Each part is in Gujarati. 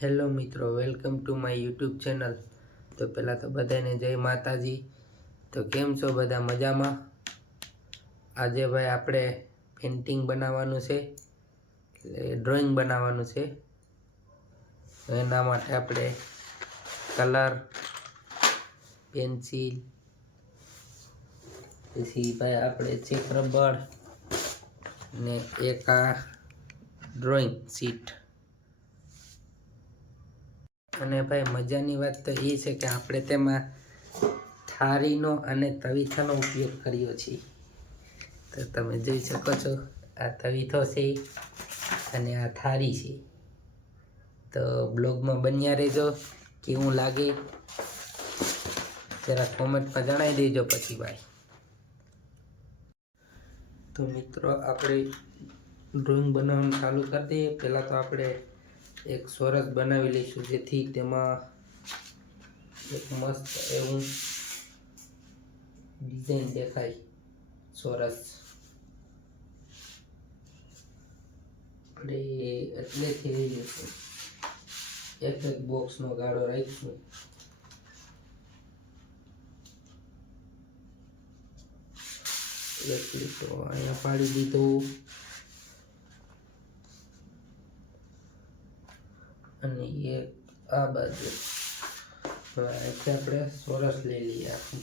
હેલો મિત્રો, welcome to my YouTube channel. તો પહેલાં તો બધાને જય માતાજી। તો કેમ છો બધા? મજામાં? આજે ભાઈ આપણે પેઇન્ટિંગ બનાવવાનું છે, એટલે ડ્રોઈંગ બનાવવાનું છે। તો એના માટે આપણે કલર, પેન્સિલ, પછી ભાઈ આપણે ચેક રબર ને એક આ ડ્રોઈંગ શીટ। અને ભાઈ મજાની વાત તો એ છે કે આપણે તેમાં થાળીનો અને તવીથાનો ઉપયોગ કર્યો છે। તો તમે જોઈ શકો છો, આ તવીથો છે અને આ થાળી છે। તો બ્લોગમાં બન્યા રહેજો, કેવું લાગે જરા કોમેન્ટમાં જણાવી દેજો પછી ભાઈ। તો મિત્રો, આપણે ડ્રોઈંગ બનાવવાનું ચાલુ કરી દઈએ। પહેલાં તો આપણે એક ચોરસ બનાવી લઈશું, જેથી તેમાં એક મસ્ત એવું ડિઝાઇન દેખાય। ચોરસ આપણે એટલેથી લઈ લઈશું, એક બોક્સનો ગાળો રાખીશું। એક લીટો અહીંયા પાડી દીધો, અને એક આ બાજુ। હવે અહીંથી આપણે ચોરસ લઈ લઈએ આખું।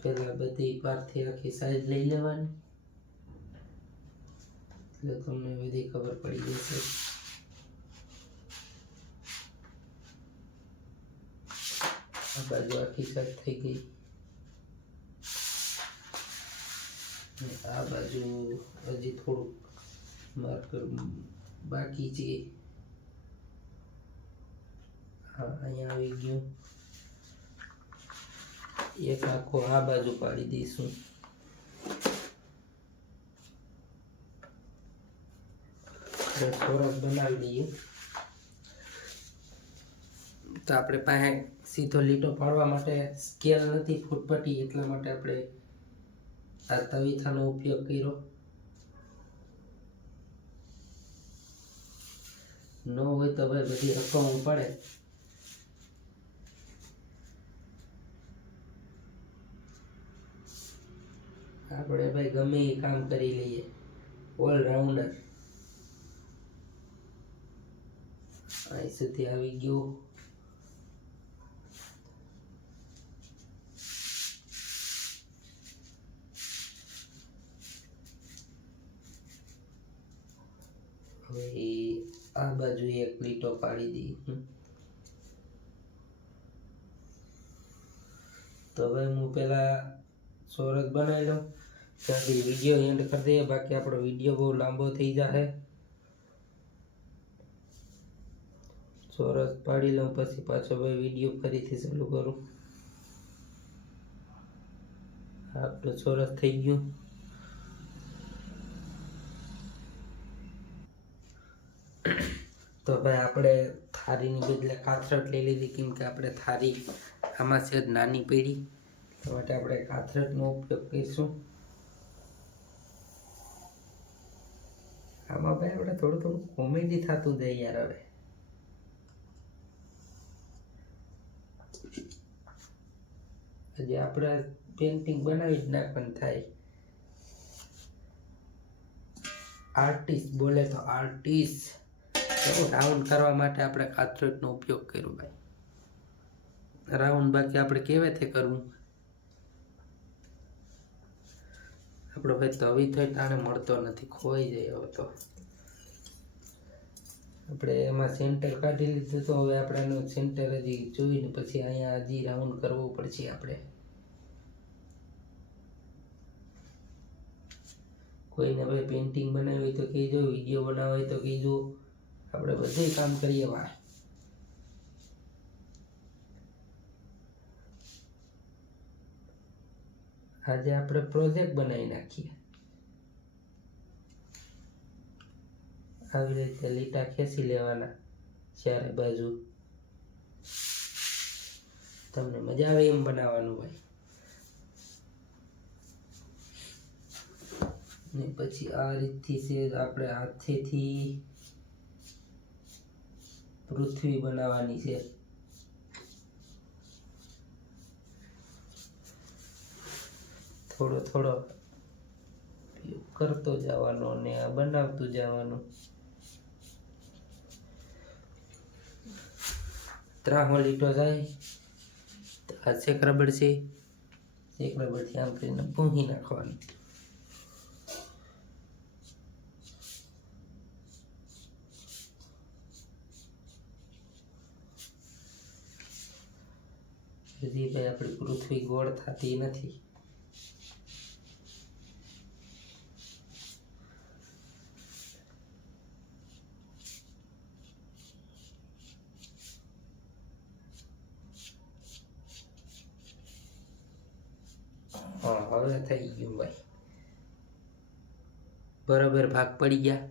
પહેલા બધી પારથી આખી સાઈઝ લઈ લેવાની, એટલે તમને બધી ખબર પડી જશે। આ બાજુ આખી સાઈઝ થઈ ગઈ, આ બાજુ હજી થોડુંક માર્કર બાકી છે। હા, અહીંયા આવી ગયું। એક આખો આ બાજુ પાડી દઈશું। ચોરસ બનાવી દઈએ। તો આપણે પાસે સીધો લીટો પાડવા માટે સ્કેલ નથી, ફૂટપટ્ટી, એટલા માટે આપણે આ તવીથાનો ઉપયોગ કર્યો। ન હોય તો ભાઈ બધી રકમ પડે। આપણે ભાઈ ગમે એ કામ કરી લઈએ, ઓલરાઉન્ડર। અહીં સુધી આવી ગયું। હવે આ બાજુ એક લીટો પાડી દઈએ। તો હવે હું પેલા ચોરસ બનાવી લઉં, ત્યાંથી વિડીયો એન્ડ કરી દઈએ, બાકી આપણો વિડીયો બહુ લાંબો થઈ જશે। ચોરસ પાડી લઉં પછી પાછો ભાઈ વિડીયો ફરીથી ચાલુ કરું। આપણું ચોરસ થઈ ગયું। તો ભાઈ આપણે થાળીની બદલે કાથરટ લઈ લીધી, કેમ કે આપણે થાળી આમાં છે જ નાની પડી, એટલા માટે આપણે કાથરટનો ઉપયોગ કરીશું। આમાં ભાઈ આપણે થોડું થોડું કોમેડી થતું જાય યાર। હવે હજી આપણે પેઇન્ટિંગ બનાવી જ નાખવાનું થાય। આર્ટિસ્ટ બોલે તો આર્ટિસ્ટ, રાઉન્ડ કરવા માટે આપણે કાથરટનો ઉપયોગ કર્યો ભાઈ। રાઉન્ડ બાકી આપણે કેવી રીતે કરવું? આપણો ભાઈ તવીથો તાણે મળતો નથી, ખોઈ જાય। હવે તો આપણે એમાં સેન્ટર કાઢી લીધું, તો હવે આપણે એનું સેન્ટર હજી જોઈને પછી અહીંયા હજી રાઉન્ડ કરવું પડશે આપણે। કોઈને ભાઈ પેઇન્ટિંગ બનાવી હોય તો કહેજો, વિડીયો બનાવવા હોય તો કહેજો, આપણે બધું કામ કરીએ ભાઈ। આજે આપણે પ્રોજેક્ટ બનાવી નાખીએ। આવી રીતે લીટા ખેંચી લેવાના ચારે બાજુ, તમને મજા આવે એમ બનાવવાનું ભાઈ। ને પછી આ રીતથી છે આપણે હાથેથી પૃથ્વી બનાવવાની છે. થોડો થોડો કરતો જવાનો અને આ બનાવતું જવાનું. 3 લીટો જાય તો આ શેક રબડ છે, શેક રબડથી આમ કરીને ભૂંગી નાખવાનું. હજી ભાઈ આપણી પૃથ્વી ગોળ થતી નથી. હા, હવે થઈ ગયું ભાઈ, બરાબર ભાગ પડી ગયા.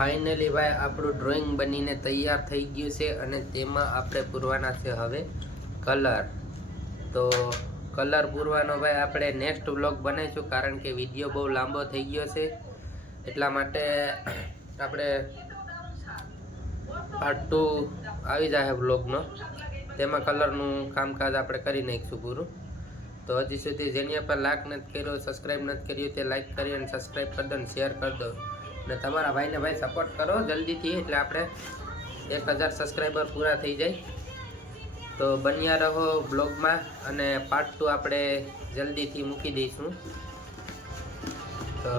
ફાઇનલી ભાઈ આપણું ડ્રોઈંગ બનીને તૈયાર થઈ ગયું છે અને તેમાં આપણે પૂરવાના છે હવે કલર. તો કલર પૂરવાનો ભાઈ આપણે નેક્સ્ટ વ્લોગ બનાવીશું, કારણ કે વિડીયો બહુ લાંબો થઈ ગયો છે. એટલા માટે આપણે પાર્ટ 2 આવી જાય વ્લોગનો, તેમાં કલરનું કામકાજ આપણે કરી નાખીશું પૂરું. તો હજી સુધી જેની પર લાઈક નથી કર્યો, સબસ્ક્રાઈબ નથી કર્યું, તે લાઈક કરી અને સબસ્ક્રાઈબ કરી દો અને શેર કરી દો. અને તમારા ભાઈને ભાઈ સપોર્ટ કરો જલ્દીથી, એટલે આપણે 1000 સબસ્ક્રાઈબર પૂરા થઈ જાય. તો બન્યા રહો બ્લોગમાં, અને પાર્ટ 2 આપણે જલ્દીથી મૂકી દઈશું. તો